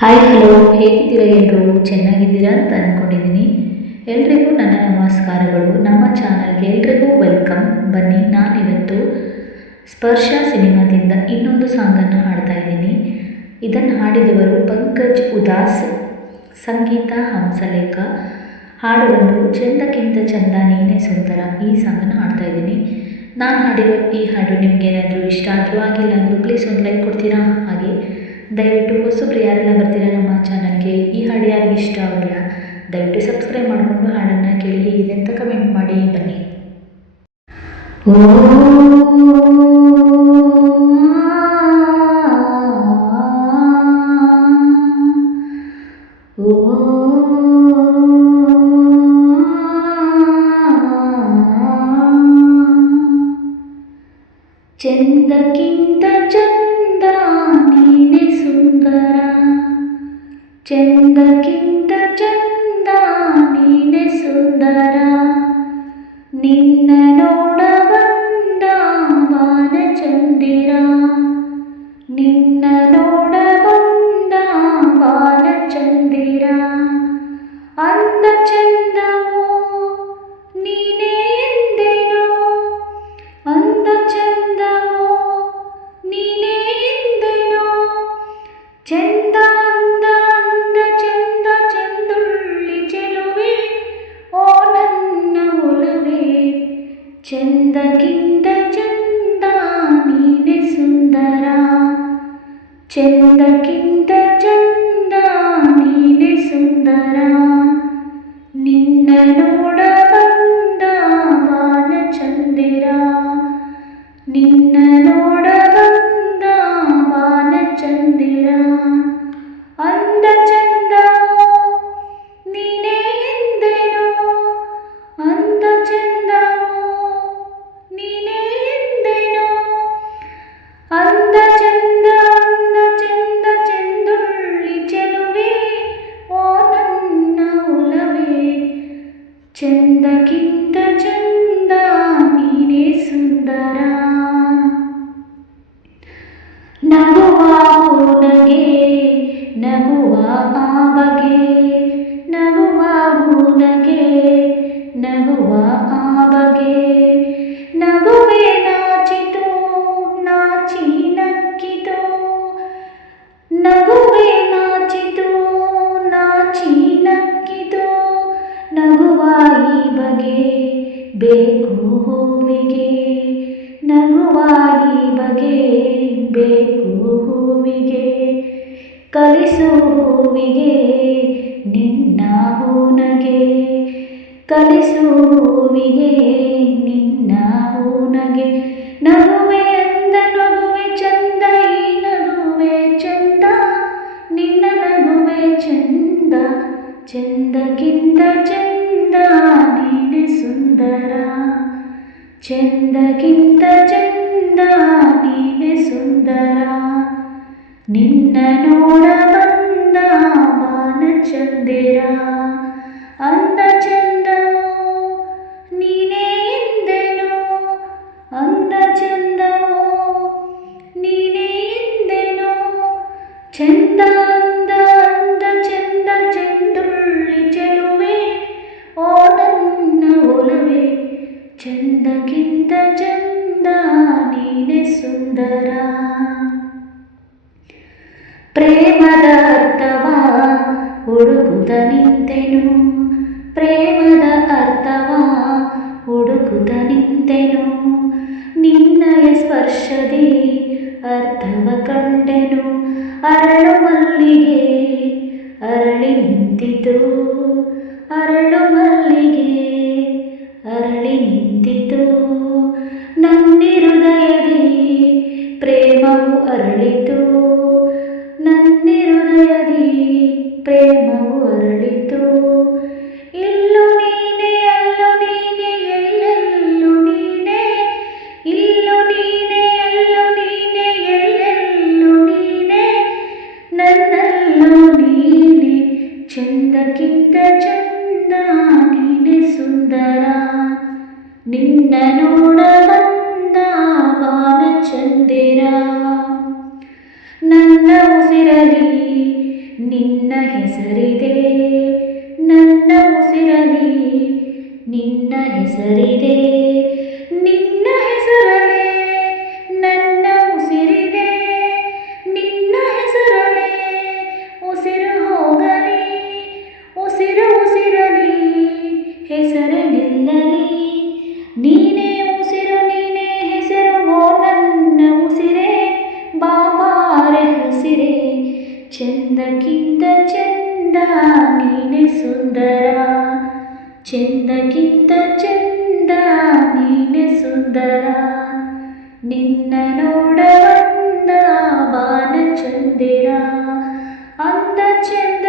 Hi hello ಹೇಗಿದ್ದೀರಾ ಎಲ್ಲರೂ? ಚೆನ್ನಾಗಿದ್ದೀರಾ ಅಂತ ಅಂದ್ಕೊಂಡಿದ್ದೀನಿ ಎಲ್ರಿಗೂ ನನ್ನ ನಮಸ್ಕಾರಗಳು. ನಮ್ಮ ಚಾನಲ್ಗೆ ಎಲ್ರಿಗೂ ವೆಲ್ಕಮ್. ಬನ್ನಿ, ನಾನಿವತ್ತು ಸ್ಪರ್ಶ ಸಿನಿಮಾದಿಂದ ಇನ್ನೊಂದು ಸಾಂಗನ್ನು ಹಾಡ್ತಾ ಇದ್ದೀನಿ. ಇದನ್ನು ಹಾಡಿದವರು ಪಂಕಜ್ ಉದಾಸ್, ಸಂಗೀತ ಹಂಸಲೇಖ. ಹಾಡು ಬಂದು ಚಂದಕ್ಕಿಂತ ಚಂದ, ನೀನೇ ಸುಂದರ ಈ ಸಾಂಗನ್ನು ಹಾಡ್ತಾ ಇದ್ದೀನಿ. ನಾನು ಹಾಡಿರೋ ಈ ಹಾಡು ನಿಮಗೇನಾದರೂ ಇಷ್ಟ ಆದರೂ ಆಗಿಲ್ಲ ಅಂದರೂ ಪ್ಲೀಸ್ ಒಂದು ಲೈಕ್ ಕೊಡ್ತೀರಾ? ಹಾಗೆ ದಯವಿಟ್ಟು ಹೊಸಬ್ರು ಯಾರೆಲ್ಲ ಬರ್ತೀರಾ ನಮ್ಮ ಚಾನಲ್ಗೆ ಈ ಹಾಡು ಯಾರಿಗೆ ಇಷ್ಟ ಅವರೆಲ್ಲ ದಯವಿಟ್ಟು ಸಬ್ಸ್ಕ್ರೈಬ್ ಮಾಡಿಕೊಂಡು ಹಾಡನ್ನು ಕೇಳಿ ಹೇಗಿದೆ ಅಂತ ಕಮೆಂಟ್ ಮಾಡಿ ಬನ್ನಿ ಚಂದಕ್ಕಿಂತ ಚಂದ ಸುಂದರ. ಚಂದಕ್ಕಿಂತ ಚಂದ ನೀನೆ ಸುಂದರ. ನಿನ್ನ ಚಂದಕ್ಕಿಂತ ಚಂದ ನೀನೆ ಸುಂದರ ಚಂದಕ್ಕಿಂತ ಚಂದ ನೀನೆ ಸುಂದರ ನಿನ್ನ ನೋಡ ಅಂದ ಚಂದ ಅಂದ ಚಂದ ಚೆಂದುಳ್ಳಿ ಚೆಲುವೆ ಓ ನನ್ನ ಒಲವೇ ಚಂದಕ್ಕಿಂತ ಚಂದ ನೀನೇ ಸುಂದರ ನಗುವ ನಗೆ ನಗುವ ಆ ಬಗೆ ನಗುವ ನಗೆ ಬೇಕು ಹೂವಿಗೆ ನಗುವಾಯಿ ಬಗೆ, ಬೇಕು ಹೂವಿಗೆ, ಕಲಿಸು ಹೂವಿಗೆ, ನಿನ್ನ ಹೂನಗೆ, ಕಲಿಸು ಹೂವಿಗೆ, ನಿನ್ನ ಹೂನಗೆ. ನಗುವೆ ಅಂದ ನಗುವೆ ಚಂದ, ಈ ನಗುವೆ ಚಂದ, ನಿನ್ನ ನಗುವೆ ಚಂದ, ಚಂದಕ್ಕಿಂತ ಚಂದ ನೀನೆ ಸುಂದರ ಚಂದಕ್ಕಿಂತ ಚಂದ ನೀನೆ ಸುಂದರ ನಿನ್ನ ನೋಡ ಬಂದ ಬಾನ ಚಂದಿರ ಅಂದ ಚಂದವೋ ನೀನೆ ಸುಂದರ. ಪ್ರೇಮದ ಅರ್ಥವ ಹುಡುಕುತ ನಿಂತೆನು. ಪ್ರೇಮದ ಅರ್ಥವ ಹುಡುಕುತ ನಿಂತೆನು. ನಿನ್ನಯ ಸ್ಪರ್ಶದಿ ಅರ್ಥವ ಕಂಡೆನು. ಅರಳು ಮಲ್ಲಿಗೆ ಅರಳಿ ನಿಂತಿತು. ಅರಳು ಮಲ್ಲಿಗೆ ಅರಳಿ ನಿಂತಿತು. ನನ್ನ ಉಸಿರಲಿ ನಿನ್ನ ಹೆಸರಿದೆ. ನನ್ನ ಉಸಿರಲಿ ನಿನ್ನ ಹೆಸರಿದೆ. ಚಂದಕ್ಕಿಂತ ಚಂದ ನೀನೆ ಸುಂದರ ಚಂದಕ್ಕಿಂತ ಚಂದ ನೀನೆ ಸುಂದರ ನಿನ್ನ ನೋಡವಂದ ಬಾನ ಚಂದಿರ ಅಂದ ಚಂದ